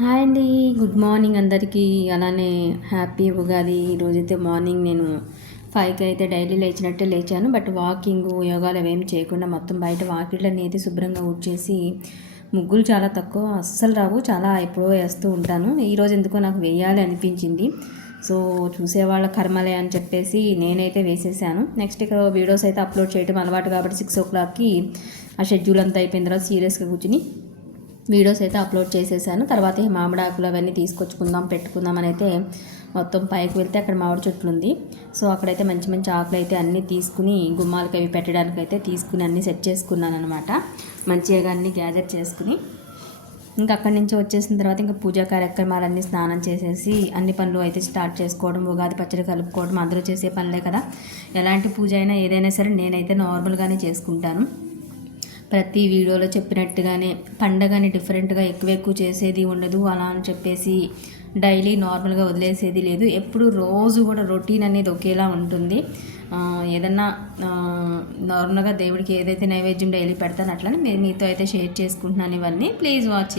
Hi అండి. Good morning అందరికీ. అలానే హ్యాపీ ఉగాది. ఈరోజైతే మార్నింగ్ నేను 5కి అయితే డైలీ లేచినట్టే లేచాను. బట్ వాకింగ్ యోగాలు అవేం చేయకుండా మొత్తం బయట వాకిళ్ళని అయితే శుభ్రంగా ఊడ్చేసి, ముగ్గులు చాలా తక్కువ, అస్సలు రావు, చాలా ఎప్పుడో వేస్తూ ఉంటాను. ఈరోజు ఎందుకో నాకు వేయాలి అనిపించింది. సో చూసేవాళ్ళ కర్మలే అని చెప్పేసి నేనైతే వేసేసాను. నెక్స్ట్ ఇక్కడ వీడియోస్ అయితే అప్లోడ్ చేయడం అలవాటు కాబట్టి 6 o'clockకి ఆ షెడ్యూల్ అంతా అయిపోయిన తర్వాత సీరియస్గా కూర్చుని వీడియోస్ అయితే అప్లోడ్ చేసేసాను. తర్వాత ఈ మామిడి ఆకులు అవన్నీ తీసుకొచ్చుకుందాం పెట్టుకుందాం అని అయితే మొత్తం పైకి వెళ్తే అక్కడ మామిడి చెట్లు ఉంది. సో అక్కడైతే మంచి మంచి ఆకులు అయితే అన్నీ తీసుకుని గుమ్మాలకి అవి పెట్టడానికి అయితే తీసుకుని అన్నీ సెట్ చేసుకున్నాను అనమాట. మంచిగా అన్నీ గ్యాదర్ చేసుకుని ఇంకా అక్కడి నుంచి వచ్చేసిన తర్వాత ఇంకా పూజా కార్యక్రమాలన్నీ స్నానం చేసేసి అన్ని పనులు అయితే స్టార్ట్ చేసుకోవడం, ఉగాది పచ్చడి కలుపుకోవడం అందరూ చేసే పనులే కదా. ఎలాంటి పూజ అయినా ఏదైనా సరే నేనైతే నార్మల్గానే చేసుకుంటాను. ప్రతి వీడియోలో చెప్పినట్టుగానే పండగని డిఫరెంట్గా ఎక్కువ చేసేది ఉండదు అలా అని చెప్పేసి డైలీ నార్మల్గా వదిలేసేది లేదు. ఎప్పుడు రోజు కూడా రొటీన్ అనేది ఒకేలా ఉంటుంది. ఏదన్నా నార్మల్గా దేవుడికి ఏదైతే నైవేద్యం డైలీ పెడతాను అట్లనే మీతో అయితే షేర్ చేసుకుంటున్నాను ఇవన్నీ. Please watch.